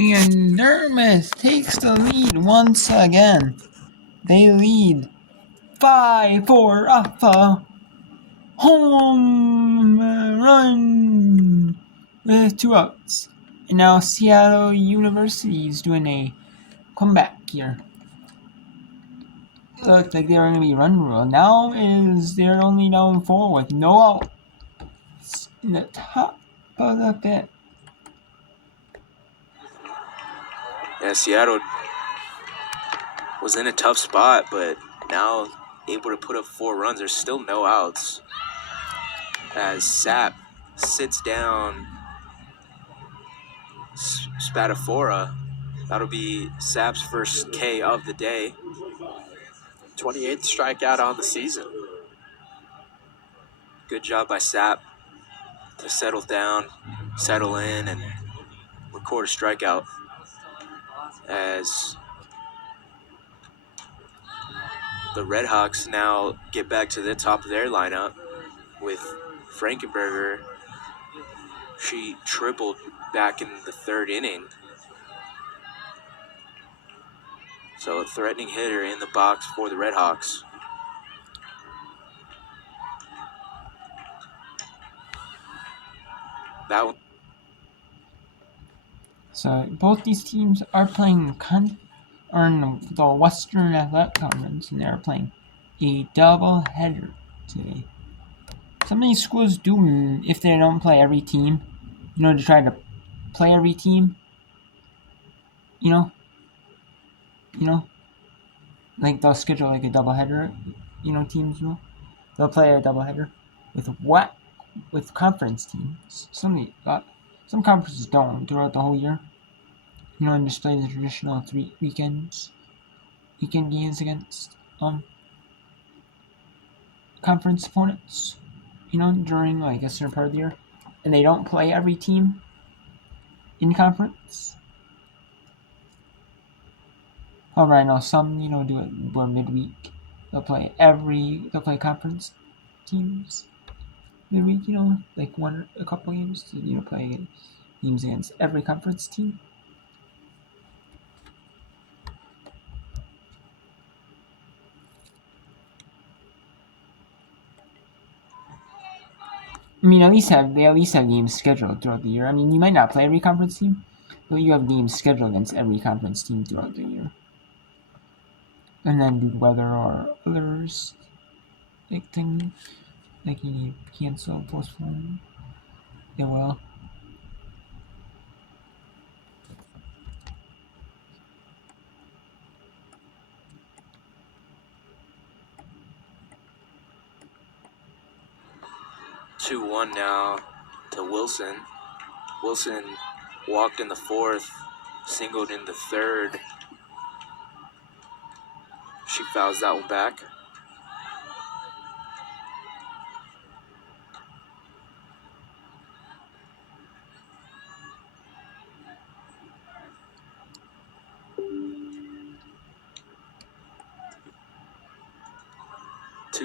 And Dartmouth takes the lead once again. They lead 5-4 off a home run with 2 outs. And now Seattle University is doing a comeback here. It looked like they were going to be run rule. Now they're only down 4 with no outs in the top of the 5th. Yeah, Seattle was in a tough spot, but now able to put up 4 runs. There's still no outs as Sapp sits down Spadafora. That'll be Sapp's first K of the day. 28th strikeout on the season. Good job by Sapp to settle down, settle in, and record a strikeout as the Red Hawks now get back to the top of their lineup with Frankenberger. She tripled back in the 3rd inning. So a threatening hitter in the box for the Red Hawks. That one. So both these teams are playing in the Western Athletic Conference, and they're playing a doubleheader today. Some of these schools do, if they don't play every team, to try to play every team. Like they'll schedule like a doubleheader. Teams will. They'll play a doubleheader with conference teams. Some conferences don't throughout the whole year. And just play the traditional 3 weekend games against conference opponents. During like a certain part of the year, and they don't play every team in conference. However, I know some do it more midweek. They'll play conference teams midweek. Like a couple games to play games against every conference team. I mean, they at least have games scheduled throughout the year. I mean, you might not play every conference team, but you have games scheduled against every conference team throughout the year. And then due to weather or others, like thing, like you need to cancel, postpone, they will. Two one now to Wilson. Wilson walked in the 4th, singled in the 3rd. She fouls that one back.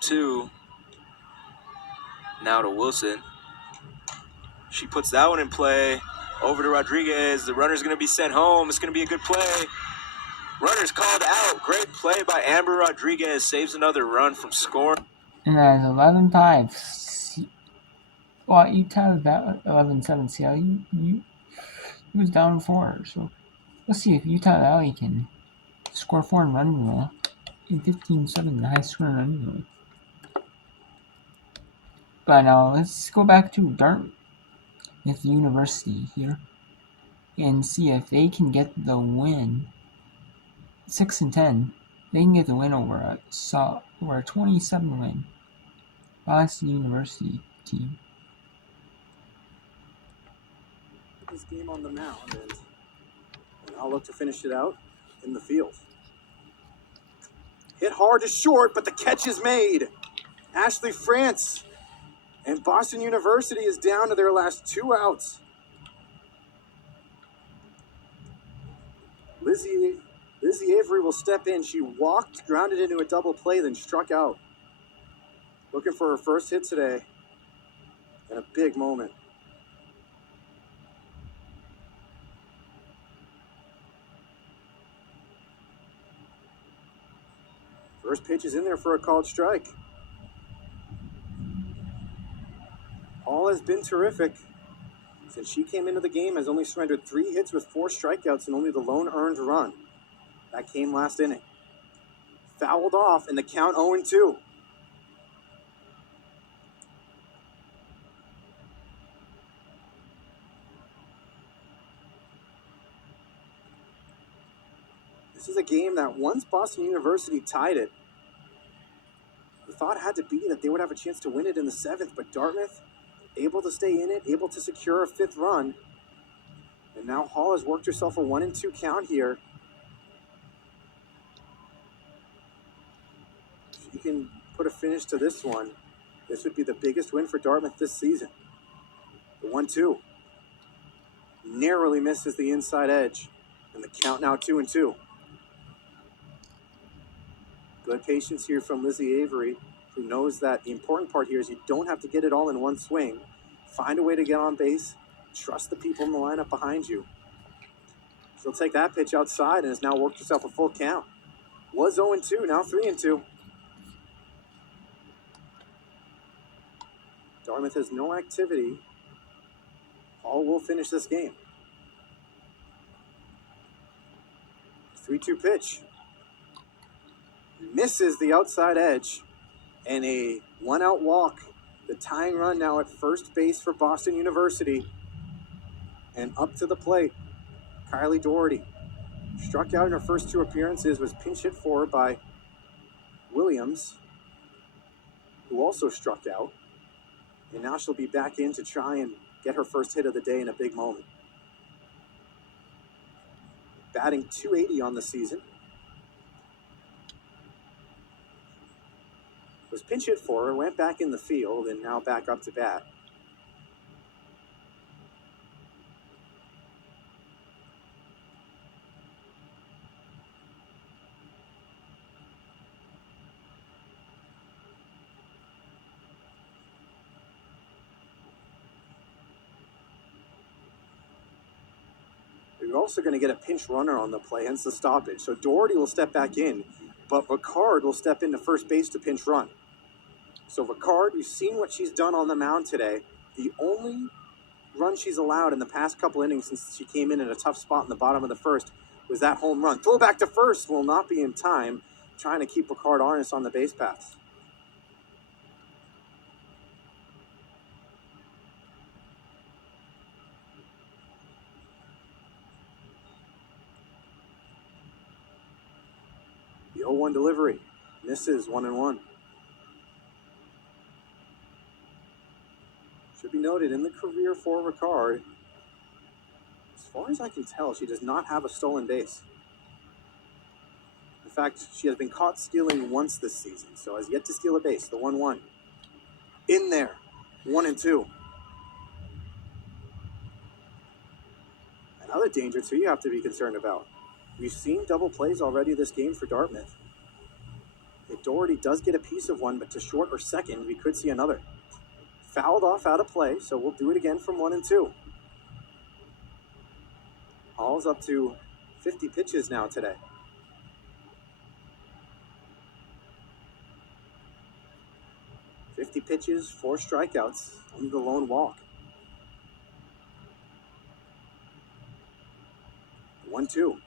Two. Now to Wilson. She puts that one in play. Over to Rodriguez. The runner's going to be sent home. It's going to be a good play. Runner's called out. Great play by Amber Rodriguez. Saves another run from scoring. And that is 11-5. Well, you tied that 11-7. See how he was down 4. So let's see if Utah Valley can score 4 and run rule. In 15-7, the high score run rule. But now let's go back to Dartmouth University here and see if they can get the win. 6-10, they can get the win over a 27 win Boston University team. This game on the mound, and I'll look to finish it out in the field. Hit hard to short, but the catch is made. Ashley France. And Boston University is down to their last 2 outs. Lizzie Avery will step in. She walked, grounded into a double play, then struck out. Looking for her first hit today. And a big moment. First pitch is in there for a called strike. Hall has been terrific. Since she came into the game, has only surrendered 3 hits with 4 strikeouts and only the lone earned run. That came last inning. Fouled off, and the count 0-2. This is a game that once Boston University tied it, the thought had to be that they would have a chance to win it in the 7th, but Dartmouth able to stay in it, able to secure a 5th run. And now Hall has worked herself a 1-2 count here. If she can put a finish to this one, this would be the biggest win for Dartmouth this season. The 1-2 narrowly misses the inside edge, and the count now 2-2. Good patience here from Lizzie Avery, who knows that the important part here is you don't have to get it all in one swing. Find a way to get on base. Trust the people in the lineup behind you. She'll take that pitch outside and has now worked herself a full count. Was 0-2, now 3-2. Dartmouth has no activity. Hall will finish this game. 3-2 pitch. Misses the outside edge. And a 1-out walk. The tying run now at first base for Boston University. And up to the plate, Kylie Doherty. Struck out in her first 2 appearances, was pinch hit for by Williams, who also struck out. And now she'll be back in to try and get her first hit of the day in a big moment. Batting .280 on the season. Was pinch hit for her, went back in the field, and now back up to bat. We're also going to get a pinch runner on the play, hence the stoppage. So Doherty will step back in, but Ricard will step into first base to pinch run. So Ricard, we've seen what she's done on the mound today. The only run she's allowed in the past couple innings since she came in a tough spot in the bottom of the first was that home run. Throw back to first will not be in time, trying to keep Ricard Arnis on the base paths. The 0-1 delivery misses 1-1. Should be noted in the career for Ricard, as far as I can tell, she does not have a stolen base. In fact, she has been caught stealing once this season, so has yet to steal a base. The 1-1. In there, 1-2. Another danger, too, you have to be concerned about. We've seen double plays already this game for Dartmouth. If Doherty does get a piece of one, but to short or second, we could see another. Fouled off out of play, so we'll do it again from 1-2. Hall's up to 50 pitches now today. .50 pitches, 4 strikeouts, only the lone walk. 1-2.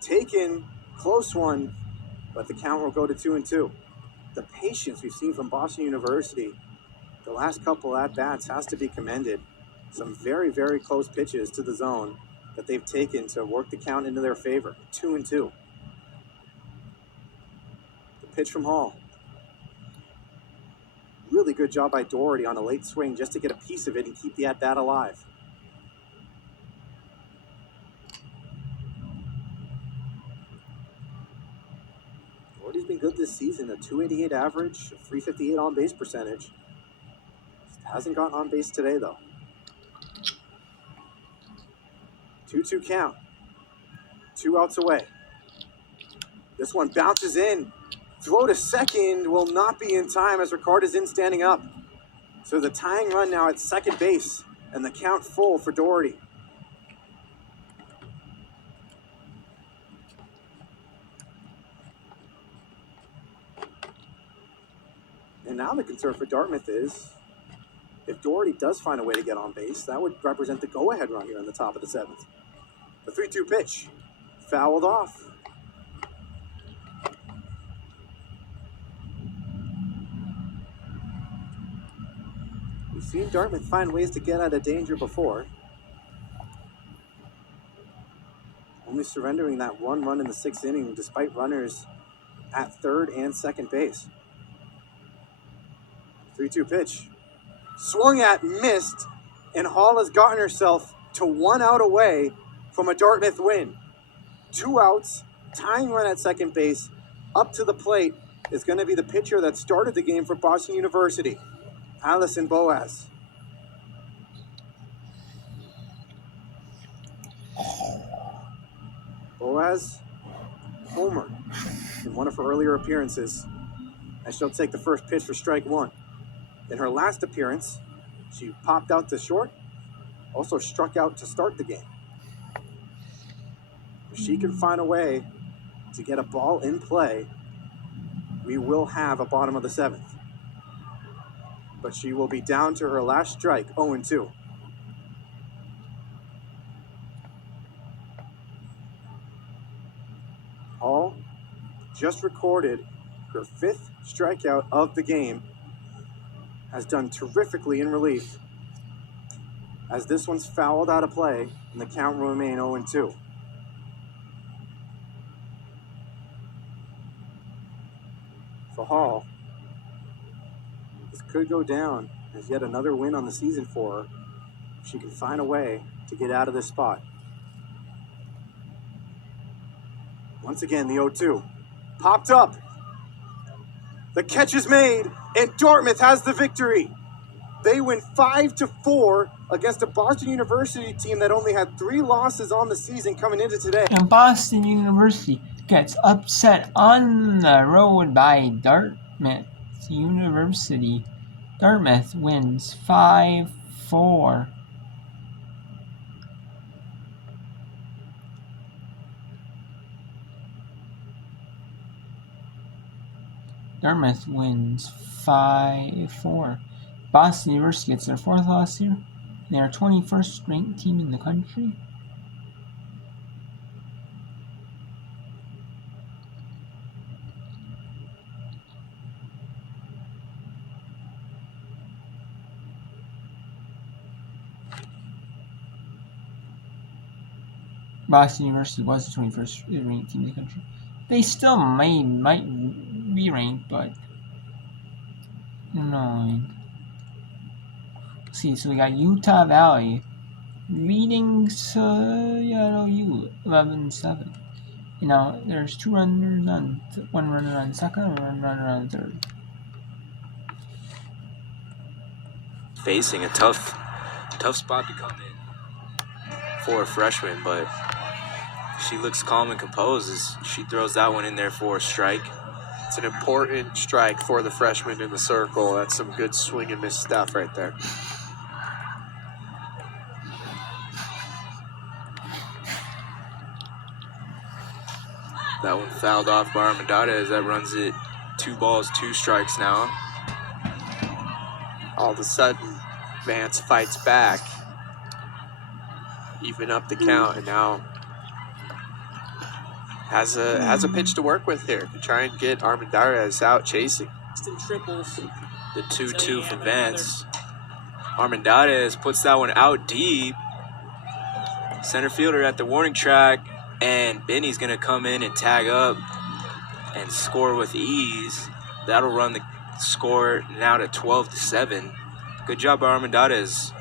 Taken, close one, but the count will go to 2-2. The patience we've seen from Boston University the last couple at-bats has to be commended. Some very, very close pitches to the zone that they've taken to work the count into their favor. 2-2. The pitch from Hall. Really good job by Doherty on a late swing just to get a piece of it and keep the at-bat alive. Doherty's been good this season, a .288 average, a .358 on-base percentage. Hasn't gotten on base today, though. 2-2 count. 2 outs away. This one bounces in. Throw to second will not be in time as Ricard is in standing up. So the tying run now at second base, and the count full for Doherty. And now the concern for Dartmouth is, if Doherty does find a way to get on base, that would represent the go-ahead run here in the top of the 7th. The 3-2 pitch, fouled off. We've seen Dartmouth find ways to get out of danger before. Only surrendering that 1 run in the 6th inning despite runners at 3rd and 2nd base. 3-2 pitch. Swung at, missed, and Hall has gotten herself to 1 out away from a Dartmouth win. 2 outs, tying run at 2nd base. Up to the plate is going to be the pitcher that started the game for Boston University, Allison Boaz. Boaz homered in one of her earlier appearances, as she'll take the first pitch for strike 1. In her last appearance, she popped out to short, also struck out to start the game. If she can find a way to get a ball in play, we will have a bottom of the 7th. But she will be down to her last strike, 0-2. Hall just recorded her 5th strikeout of the game. Has done terrifically in relief, as this one's fouled out of play and the count will remain 0-2. For Hall, this could go down as yet another win on the season for her if she can find a way to get out of this spot. Once again, the 0-2 popped up. The catch is made, and Dartmouth has the victory. They win 5-4 against a Boston University team that only had 3 losses on the season coming into today. And Boston University gets upset on the road by Dartmouth University. Dartmouth wins 5-4. Dartmouth wins 5-4. Boston University gets their 4th loss here. They are 21st ranked team in the country. Boston University was the 21st ranked team in the country. They still might be ranked, but annoying. See, so we got Utah Valley leading Seattle U 11-7. You know, there's 2 runners on 1 runner on second and 1 runner on third. Facing a tough spot to come in for a freshman, but she looks calm and composed as she throws that one in there for a strike. It's an important strike for the freshman in the circle. That's some good swing and miss stuff right there. That one fouled off by Armendariz. That runs it 2 balls, 2 strikes now. All of a sudden, Vance fights back, even up the count, and now has a pitch to work with here to try and get Armendariz out chasing. Triples. The 2-2 from Vance. Armendariz puts that one out deep. Center fielder at the warning track, and Benny's gonna come in and tag up and score with ease. That'll run the score now to 12-7. Good job by Armendariz.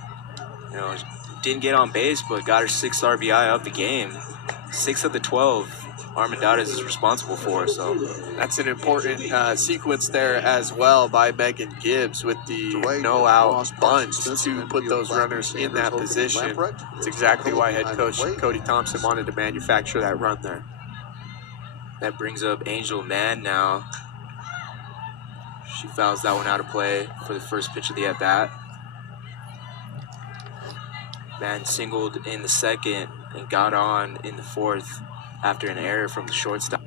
You know, didn't get on base, but got her 6th RBI of the game. 6 of the 12 Armendariz is responsible for. So that's an important sequence there as well by Megan Gibbs with the no-out bunt to put those runners in that position. It's exactly why head coach Cody Thompson wanted to manufacture that run there. That brings up Angel Mann now. She fouls that one out of play for the first pitch of the at-bat. Mann singled in the 2nd and got on in the 4th after an error from the shortstop.